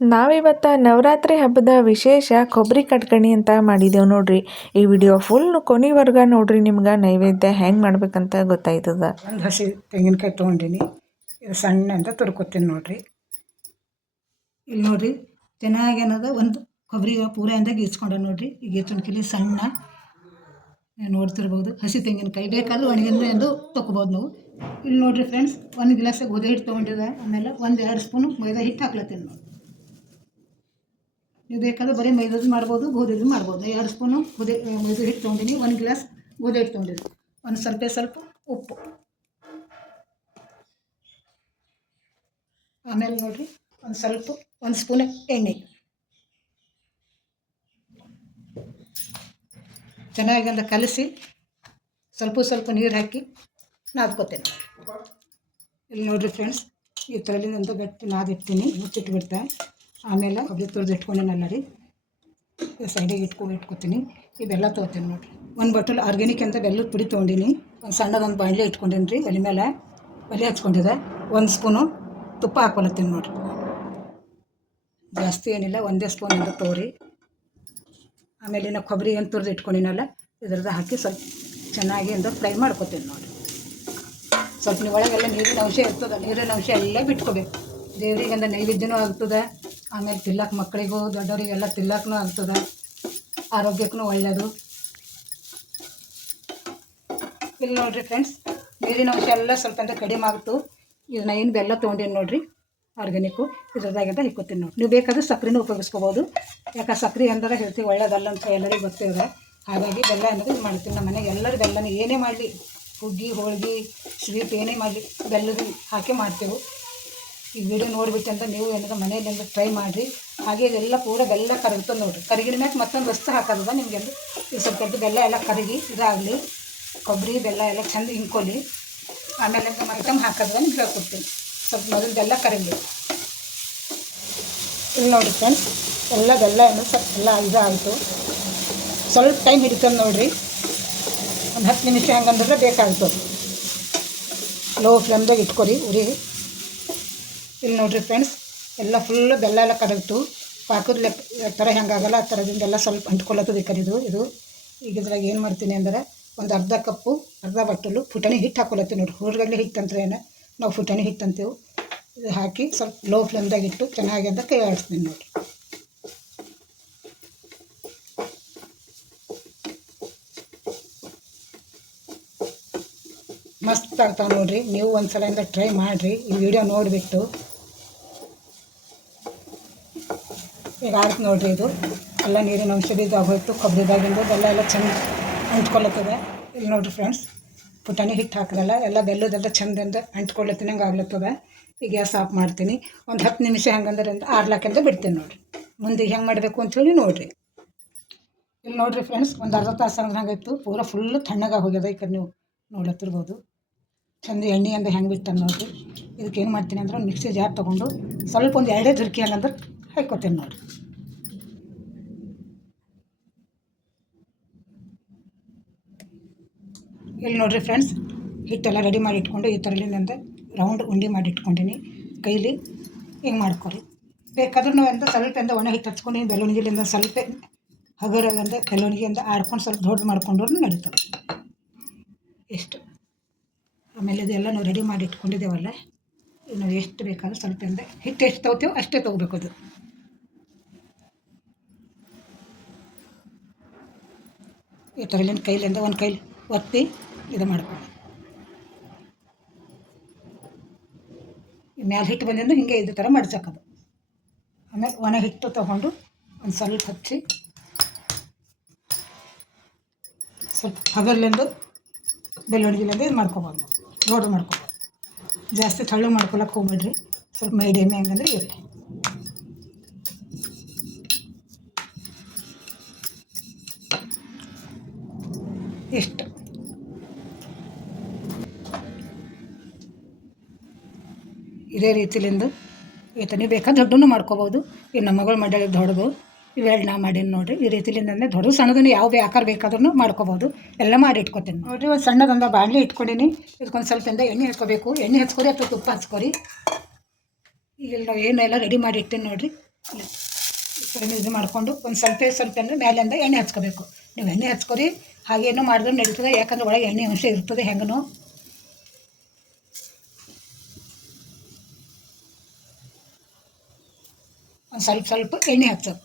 ನಾವಿವತ್ತು ನವರಾತ್ರಿ ಹಬ್ಬದ ವಿಶೇಷ ಕೊಬ್ಬರಿ ಕಟ್ಕಣಿ ಅಂತ ಮಾಡಿದ್ದೇವೆ ನೋಡ್ರಿ. ಈ ವಿಡಿಯೋ ಫುಲ್ ಕೊನೆವರ್ಗ ನೋಡ್ರಿ ನಿಮ್ಗೆ ನೈವೇದ್ಯ ಹೆಂಗೆ ಮಾಡ್ಬೇಕಂತ ಗೊತ್ತಾಯ್ತದ. ಒಂದು ಹಸಿ ತೆಂಗಿನಕಾಯಿ ತೊಗೊಂಡಿನಿ. ಇದು ಸಣ್ಣ ಅಂತ ತುರ್ಕೊತೀನಿ ನೋಡ್ರಿ. ಇಲ್ಲಿ ನೋಡ್ರಿ, ಚೆನ್ನಾಗಿ ಏನದ ಒಂದು ಕೊಬ್ಬರಿ ಪೂರ ಅಂತ ಗೀಚ್ಕೊಂಡ ನೋಡ್ರಿ. ಈಗ ಕಿಲಿ ಸಣ್ಣ ನೋಡ್ತಿರ್ಬೋದು. ಹಸಿ ತೆಂಗಿನಕಾಯಿ ಬೇಕಾದ್ರೆ ಒಣಗಿನ ಎಂದು ತೊಗೋಬೋದು ನಾವು. ಇಲ್ಲಿ ನೋಡ್ರಿ ಫ್ರೆಂಡ್ಸ್ ಒಂದು ಗ್ಲಾಸ್ ಗೋಧಿ ಹಿಟ್ಟು ತೊಗೊಂಡಿದೆ. ಆಮೇಲೆ ಒಂದು ಎರಡು ಸ್ಪೂನು ಮೈದಾ ಹಿಟ್ಟು ಹಾಕ್ಲತ್ತೀನಿ ನೋಡಿ ನೀವು ಬೇಕಾದ್ರೆ ಬರೀ ಮೈದಾದು ಮಾಡ್ಬೋದು, ಗೋಧಿದು ಮಾಡ್ಬೋದು. ಎರಡು ಸ್ಪೂನು ಗೋಧಿ ಮೈದಾ ಹಿಟ್ಟು ತೊಗೊಂಡಿನಿ. ಒಂದು ಗ್ಲಾಸ್ ಗೋಧಿ ಹಿಟ್ಟು ತೊಗೊಂಡಿನಿ. ಒಂದು ಸ್ವಲ್ಪ ಸ್ವಲ್ಪ ಉಪ್ಪು. ಆಮೇಲೆ ನೋಡಿರಿ, ಒಂದು ಸ್ವಲ್ಪ, ಒಂದು ಸ್ಪೂನ್ ಎಣ್ಣೆ. ಚೆನ್ನಾಗಿ ಅಂತ ಕಲಸಿ ಸ್ವಲ್ಪ ಸ್ವಲ್ಪ ನೀರು ಹಾಕಿ ನಾದ್ಕೋತೇನೆ. ಇಲ್ಲಿ ನೋಡಿರಿ ಫ್ರೆಂಡ್ಸ್ ಈ ಥರಲಿಂದ ಗಟ್ಟಿ ನಾದಿಡ್ತೀನಿ ಮುಚ್ಚಿಟ್ಬಿಡ್ತೆ. ಆಮೇಲೆ ಕೊಬ್ಬರಿ ತುರಿದು ಇಟ್ಕೊಂಡಿನಲ್ಲ ರೀ. ಸೈಡಿಗೆ ಇಟ್ಕೊಂಡು ಇಟ್ಕೊತೀನಿ. ಇವೆಲ್ಲ ಬೆಲ್ಲ ತೊಗೋತೀನಿ ನೋಡಿರಿ. ಒಂದು ಬಟ್ಟಲು ಆರ್ಗ್ಯಾನಿಕ್ ಅಂತ ಬೆಲ್ಲದ ಪುಡಿ ತೊಗೊಂಡಿನಿ. ಒಂದು ಸಣ್ಣದೊಂದು ಬಾಣಲೆ ಇಟ್ಕೊಂಡಿನಿ ರೀ. ಒಲೆ ಮೇಲೆ ಒಲೆ ಹಚ್ಕೊಂಡಿದೆ. ಒಂದು ಸ್ಪೂನು ತುಪ್ಪ ಹಾಕೊಳತ್ತೀನಿ ನೋಡಿರಿ. ಜಾಸ್ತಿ ಏನಿಲ್ಲ, ಒಂದೇ ಸ್ಪೂನ್ ಅಂತ ತೊಗೊರಿ ಆಮೇಲೆ ಇನ್ನು ಕೊಬ್ಬರಿ ಏನು ತುರಿದು ಇಟ್ಕೊಂಡಿನಲ್ಲ ಇದ್ರದ್ದು ಹಾಕಿ ಸ್ವಲ್ಪ ಚೆನ್ನಾಗಿ ಅಂತ ಫ್ರೈ ಮಾಡ್ಕೊತೀನಿ ನೋಡಿ ಸ್ವಲ್ಪ ನೀವು ಒಳಗೆಲ್ಲ ನೀರಿನ ಅಂಶ ಇರ್ತದೆ. ನೀರಿನ ಅಂಶ ಎಲ್ಲ ಬಿಟ್ಕೋಬೇಕು. ದೇವರಿಗೆ ಅಂದ್ರೆ ನೈವೇದ್ಯನೂ ಆಗ್ತದೆ. ಆಮೇಲೆ ತಿಲ್ಲಕ್ಕೆ ಮಕ್ಕಳಿಗೂ ದೊಡ್ಡವರಿಗೆಲ್ಲ ತಿಲ್ಲಕ್ಕೂ ಆಗ್ತದೆ. ಆರೋಗ್ಯಕ್ಕೂ ಒಳ್ಳೆಯದು ಇಲ್ಲಿ ನೋಡಿರಿ ಫ್ರೆಂಡ್ಸ್ ನೀರಿನ ಅಂಶ ಎಲ್ಲ ಸ್ವಲ್ಪ ಅಂತ ಕಡಿಮೆ ಆಗ್ತು ಇದನ್ನ ಏನು ಬೆಲ್ಲ ತೊಗೊಂಡೇನು ನೋಡಿರಿ ಆರ್ಗ್ಯಾನಿಕ್ಕು ಇದ್ರದಾಗಿಂದ ಹಿಕ್ಕೋತೀನಿ ನೋಡಿ ನೀವು ಬೇಕಾದ್ರೆ ಸಕ್ಕರೆನೂ ಉಪಯೋಗಿಸ್ಕೋಬೋದು. ಯಾಕೆ ಸಕ್ಕರೆ ಅಂದ್ರೆ ಹೇಳ್ತೀವಿ ಒಳ್ಳೆಯದಲ್ಲ ಅಂತ ಎಲ್ಲರಿಗೂ ಗೊತ್ತಿದೆ ಹಾಗಾಗಿ ಬೆಲ್ಲ ಅನ್ನೋದು ಇದು ಮಾಡ್ತೀನಿ. ನಮ್ಮ ಮನೆಗೆ ಎಲ್ಲರೂ ಬೆಲ್ಲನ ಏನೇ ಮಾಡಲಿ, ಹುಗ್ಗಿ, ಹೋಳ್ಗೆ ಸ್ವೀಟ್ ಏನೇ ಮಾಡಲಿ, ಬೆಲ್ಲದ ಹಾಕಿ ಮಾಡ್ತೇವೆ. ಈ ವಿಡಿಯೋ ನೋಡಿಬಿಟ್ಟು ಅಂತ ನೀವು ಏನಾದ್ರು ಮನೆಯಲ್ಲಿಂದ ಟ್ರೈ ಮಾಡಿರಿ. ಹಾಗೆ ಇದೆಲ್ಲ ಪೂರ ಬೆಲ್ಲ ಕರಗ್ತದೆ ನೋಡಿರಿ. ಕರಗಿದ ಮ್ಯಾಗ ಮತ್ತೊಂದು ವಸ್ತು ಹಾಕೋದ ನಿಮಗೆ ಈ ಸ್ವಲ್ಪ ಬೆಲ್ಲ ಎಲ್ಲ ಕರಗಿ ಇದಾಗಲಿ. ಕೊಬ್ಬರಿ, ಬೆಲ್ಲ ಎಲ್ಲ ಚೆಂದ ಹಿಂಕೊಲಿ. ಆಮೇಲೆ ಐಟಮ್ ಹಾಕೋದ ನಿಮ್ಗೆ ಹೇಳ್ಕೊಡ್ತೀನಿ. ಸ್ವಲ್ಪ ಮೊದಲು ಬೆಲ್ಲ ಕರಗಿ. ಇಲ್ಲಿ ನೋಡಿ ಫ್ರೆಂಡ್ಸ್ ಎಲ್ಲ ಬೆಲ್ಲ ಏನು ಸ್ವಲ್ಪ ಎಲ್ಲ ಇದಾಯಿತು. ಸ್ವಲ್ಪ ಟೈಮ್ ಹಿಡಿತದೆ ನೋಡಿರಿ. ಒಂದು ಹತ್ತು ನಿಮಿಷ ಹಂಗಂದ್ರೆ ಬೇಕಾಗ್ತದೆ. ಲೋ ಫ್ಲೇಮ್ದಾಗ ಇಟ್ಕೊರಿ, ಉರಿ. ಇಲ್ಲಿ ನೋಡ್ರಿ ಫ್ರೆಂಡ್ಸ್ ಎಲ್ಲ ಫುಲ್ ಬೆಲ್ಲ ಎಲ್ಲ ಕರಗ್ತು ಪಾಕದ ಲೆಕ್ಕ ಥರ ಹೆಂಗಾಗಲ್ಲ, ಆ ಥರದಿಂದ ಎಲ್ಲ ಸ್ವಲ್ಪ ಅಂಟ್ಕೊಳ್ಳೋದು ಕರಿದು ಇದು. ಈಗ ಇದ್ರಾಗ ಏನು ಮಾಡ್ತೀನಿ ಅಂದರೆ, ಒಂದು ಅರ್ಧ ಕಪ್ಪು, ಅರ್ಧ ಬಟ್ಟಲು ಪುಟಾಣಿ ಹಿಟ್ಟು ಹಾಕೊಳತ್ತೀವಿ ನೋಡಿರಿ. ಹುಡುಗಲ್ಲಿ ಹಿಟ್ಟು ಅಂತ ಏನು, ನಾವು ಪುಟಾಣಿ ಹಿಟ್ಟು ಅಂತೀವಿ. ಇದು ಹಾಕಿ ಸ್ವಲ್ಪ ಲೋ ಫ್ಲೇಮ್ದಾಗ ಇಟ್ಟು ಚೆನ್ನಾಗಿ ಅಂತ ಕೈ ಆಡಿಸ್ತೀನಿ ನೋಡಿರಿ. ಮಸ್ತ್ ಆಗ್ತಾವೆ ನೋಡಿರಿ. ನೀವು ಒಂದು ಸಲದಿಂದ ಟ್ರೈ ಮಾಡಿರಿ. ಈ ವಿಡಿಯೋ ನೋಡಿಬಿಟ್ಟು ಈಗ ಆಯ್ತು ನೋಡಿರಿ ಇದು. ಎಲ್ಲ ನೀರಿನ ಅಂಶ ಹೋಯ್ತು ಕೊಬ್ಬರಿದಾಗಿಂದು ಬೆಲ್ಲ ಎಲ್ಲ ಚೆಂದ ಅಂಟ್ಕೊಳ್ಳುತ್ತದೆ. ಇಲ್ಲಿ ನೋಡಿರಿ ಫ್ರೆಂಡ್ಸ್ ಪುಟಾಣಿ ಹಿಟ್ಟು ಹಾಕಿದಲ್ಲ, ಎಲ್ಲ ಬೆಲ್ಲದೆಲ್ಲ ಚಂದಂದ ಅಂಟ್ಕೊಳ್ಳತ್ತಿನಂಗೆ ಆಗ್ಲತ್ತದ. ಈಗ ಗ್ಯಾಸ್ ಆಫ್ ಮಾಡ್ತೀನಿ. ಒಂದು ಹತ್ತು ನಿಮಿಷ ಹೆಂಗಂದ್ರೆ ಆರ್ಲಾಕಂತ ಬಿಡ್ತೀನಿ ನೋಡಿರಿ. ಮುಂದೆ ಹೆಂಗೆ ಮಾಡಬೇಕು ಅಂಥೇಳಿ ನೋಡಿರಿ. ಇಲ್ಲಿ ನೋಡಿರಿ ಫ್ರೆಂಡ್ಸ್ ಒಂದು ಅರ್ಧ ತಾಸು ಅಂದ್ರೆ ಹಂಗಾಯ್ತು. ಪೂರ ಫುಲ್ಲು ತಣ್ಣಗೆ ಹೋಗ್ಯದ ಈ ಕಡೆ ನೀವು ನೋಡತ್ತಿರ್ಬೋದು. ಚಂದ ಎಣ್ಣೆ ಅಂದ್ರೆ ಹೆಂಗೆ ಬಿಟ್ಟು ನೋಡಿರಿ. ಇದಕ್ಕೆ ಏನು ಮಾಡ್ತೀನಿ ಅಂದ್ರೆ ಮಿಕ್ಸಿ ಜಾರ್ ತೊಗೊಂಡು ಸ್ವಲ್ಪ ಒಂದು ಎರಡೇ ದುರ್ಕಿ ಹಂಗಂದ್ರೆ ಹಾಕ್ಕೊತೀನಿ ನೋಡಿ. ಇಲ್ಲಿ ನೋಡಿರಿ ಫ್ರೆಂಡ್ಸ್ ಹಿಟ್ಟೆಲ್ಲ ರೆಡಿ ಮಾಡಿ ಇಟ್ಕೊಂಡು ಈ ಥರಲಿಂದ ರೌಂಡ್ ಉಂಡೆ ಮಾಡಿ ಇಟ್ಕೊಂಡಿನಿ. ಕೈಲಿ ಹಿಂಗೆ ಮಾಡ್ಕೊರಿ ಬೇಕಾದ್ರೂ ಎಂತ ಸ್ವಲ್ಪ ಎಂದ ಒಣ ಹಿಟ್ಟು ಹಚ್ಕೊಂಡು ಇಲ್ಲಿಂದ ಸ್ವಲ್ಪ ಹಗರದಿಂದ ಬೆಲವಣಿಗೆಯಿಂದ ಆಡ್ಕೊಂಡು ಸ್ವಲ್ಪ ದೊಡ್ಡದು ಮಾಡ್ಕೊಂಡ್ರು ನಡೀತದೆ. ಎಷ್ಟು? ಆಮೇಲೆ ಇದೆಲ್ಲ ನಾವು ರೆಡಿ ಮಾಡಿ ಇಟ್ಕೊಂಡಿದ್ದೇವಲ್ಲ ನಾವು ಎಷ್ಟು ಬೇಕಾದ್ರೂ ಸ್ವಲ್ಪ ಎಂದ ಹಿಟ್ಟು ಎಷ್ಟು ತೊಗೋತೀವೋ ಅಷ್ಟೇ ತೊಗೋಬೇಕು ಅದು. ಈ ಥರಲಿಂದ ಕೈಲಿಂದ ಒಂದು ಕೈಲಿ ಒತ್ತಿ ಇದು ಮಾಡ್ಕೊಳ್ಳಿ. ಮ್ಯಾಲೆ ಹಿಟ್ಟು ಬಂದಿಂದ ಹಿಂಗೆ ಇದೇ ಥರ ಮಡ್ಚಕ್ಕದು. ಆಮೇಲೆ ಒಣ ಹಿಟ್ಟು ತೊಗೊಂಡು ಒಂದು ಸ್ವಲ್ಪ ಹಚ್ಚಿ ಸ್ವಲ್ಪ ಹಗಲಿಂದು ಬೆಳ್ಳುಳ್ಳಿಲಿಂದ ಇದು ಮಾಡ್ಕೊಬೋದು ನಾವು. ದೊಡ್ಡ ಮಾಡ್ಕೊಬೋದು. ಜಾಸ್ತಿ ತಳ್ಳು ಮಾಡ್ಕೊಳಕ್ಕೆ ಹೋಗ್ಬೇಡ್ರಿ. ಸ್ವಲ್ಪ ಮೀಡಿಯಮ್ ಹೆಂಗಂದ್ರೆ ಇರಲಿ. ಇಷ್ಟು. ಇದೇ ರೀತಿಲಿಂದ ಈ ಬೇಕಾದ ದೊಡ್ಡನು ಮಾಡ್ಕೋಬೋದು. ಈ ನಮ್ಮ ಮಗಳು ಮಂಡಳಿ ದೊಡ್ಡದು. ಇವೆರಡು ನಾ ಮಾಡೀನಿ ನೋಡಿರಿ. ಈ ರೀತಿಲಿಂದ ಅಂದರೆ ದೊಡ್ಡ ಸಣ್ಣದನ್ನು ಯಾವ ಆಕಾರ ಬೇಕಾದ್ರೂ ಮಾಡ್ಕೋಬೋದು. ಎಲ್ಲ ಮಾಡಿ ಇಟ್ಕೊತೀನಿ. ನೋಡಿರಿ, ಒಂದು ಸಣ್ಣದೊಂದು ಬಾಣಲಿ ಇಟ್ಕೊಂಡಿನಿ. ಇದಕ್ಕೊಂದು ಸ್ವಲ್ಪ ಇಂದ ಎಣ್ಣೆ ಹಚ್ಕೋಬೇಕು ಎಣ್ಣೆ ಹಚ್ಕೊರಿ ಅಥವಾ ತುಪ್ಪ ಹಚ್ಕೊರಿ ಈಗ ನಾವು ಏನೆಲ್ಲ ರೆಡಿ ಮಾಡಿ ಇಟ್ಟೀನಿ ನೋಡಿರಿ. ಇದು ಮಾಡಿಕೊಂಡು ಒಂದು ಸ್ವಲ್ಪ ಸ್ವಲ್ಪ ಅಂದರೆ ಮೇಲಿಂದ ಎಣ್ಣೆ ಹಚ್ಕೋಬೇಕು ನೀವು ಎಣ್ಣೆ ಹಚ್ಕೊರಿ. ಹಾಗೇನು ಮಾಡಿದ್ರೆ ನಡೀತದೆ. ಯಾಕಂದ್ರೆ ಒಳಗೆ ಎಣ್ಣೆ ಅಂಶ ಇರ್ತದೆ ಹೆಂಗನು. ಒಂದು ಸ್ವಲ್ಪ ಸ್ವಲ್ಪ ಎಣ್ಣೆ ಹಚ್ಚೋದು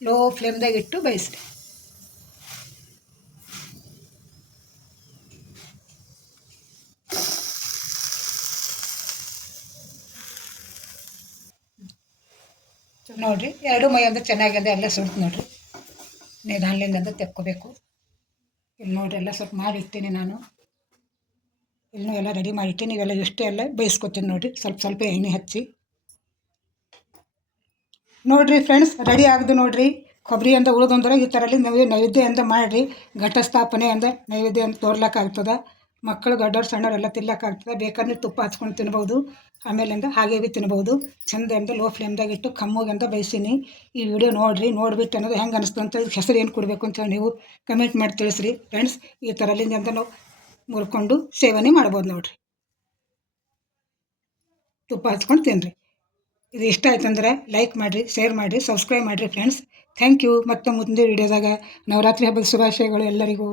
ಲೋ ಫ್ಲೇಮ್ದಾಗ ಇಟ್ಟು ಬೇಯಿಸ್ರಿ. ನೋಡಿರಿ, ಎರಡು ಮೈ ಅಂದ್ರೆ ಚೆನ್ನಾಗಿದೆ. ಎಲ್ಲ ಸುಡ್ತು ನೋಡಿರಿ. ನಿಧಾನದಿಂದ ಅಂತ ತೆಕ್ಕೋಬೇಕು. ಇಲ್ಲಿ ನೋಡಿರಿ ಎಲ್ಲ ಸ್ವಲ್ಪ ಮಾಡಿರ್ತೀನಿ ನಾನು. ಇಲ್ಲೂ ಎಲ್ಲ ರೆಡಿ ಮಾಡಿರ್ತೀನಿ ಇವೆಲ್ಲ ಇಷ್ಟೇ ಎಲ್ಲ ಬೇಯಿಸ್ಕೊತೀನಿ ನೋಡಿರಿ. ಸ್ವಲ್ಪ ಸ್ವಲ್ಪ ಎಣ್ಣೆ ಹಚ್ಚಿ. ನೋಡಿರಿ ಫ್ರೆಂಡ್ಸ್ ರೆಡಿ ಆಗದು ನೋಡಿರಿ. ಕೊಬ್ಬರಿ ಅಂತ ಉಳಿದಂದ್ರೆ ಈ ಥರಲ್ಲಿ ನೀವು ನೈವೇದ್ಯ ಅಂತ ಮಾಡಿರಿ. ಘಟಸ್ಥಾಪನೆ ಅಂತ ನೈವೇದ್ಯ ಅಂತ ತೋರ್ಲಕ್ಕಾಗ್ತದೆ. ಮಕ್ಕಳು ದೊಡ್ಡವ್ರು, ಸಣ್ಣವ್ರು ಎಲ್ಲ ತಿನ್ಲಕ್ಕಾಗ್ತದೆ ಬೇಕಾದ್ರೆ ತುಪ್ಪ ಹಚ್ಕೊಂಡು ತಿನ್ಬೋದು. ಆಮೇಲಿಂದ ಹಾಗೆ ಭೀ ತಿನ್ಬೋದು. ಚೆಂದ ಅಂತ ಲೋ ಫ್ಲೇಮ್ದಾಗ ಇಟ್ಟು ಕಮ್ಮಿಗೆ ಅಂತ ಬಯಸೀನಿ. ಈ ವಿಡಿಯೋ ನೋಡಿರಿ, ನೋಡ್ಬಿಟ್ಟು ಅನ್ನೋದು ಹೆಂಗೆ ಅನಿಸ್ತು ಅಂತ ಇದಕ್ಕೆ ಹೆಸರು ಏನು ಕೊಡಬೇಕು ಅಂತ ನೀವು ಕಮೆಂಟ್ ಮಾಡಿ ತಿಳಿಸ್ರಿ. ಫ್ರೆಂಡ್ಸ್ ಈ ಥರಲ್ಲಿಂದ ಅಂತ ನಾವು ಮುರ್ಕೊಂಡು ಸೇವನೆ ಮಾಡ್ಬೋದು ನೋಡಿರಿ. ತುಪ್ಪ ಹಚ್ಕೊಂಡು ತಿನ್ನಿರಿ ಇದು ಇಷ್ಟ ಆಯ್ತಂದ್ರೆ ಲೈಕ್ ಮಾಡಿರಿ ಶೇರ್ ಮಾಡಿರಿ ಸಬ್ಸ್ಕ್ರೈಬ್ ಮಾಡಿರಿ ಫ್ರೆಂಡ್ಸ್ ಥ್ಯಾಂಕ್ ಯು ಮತ್ತೆ ಮುಂದೆ ವಿಡಿಯೋದಾಗ ನವರಾತ್ರಿ ಹಬ್ಬದ ಶುಭಾಶಯಗಳು ಎಲ್ಲರಿಗೂ.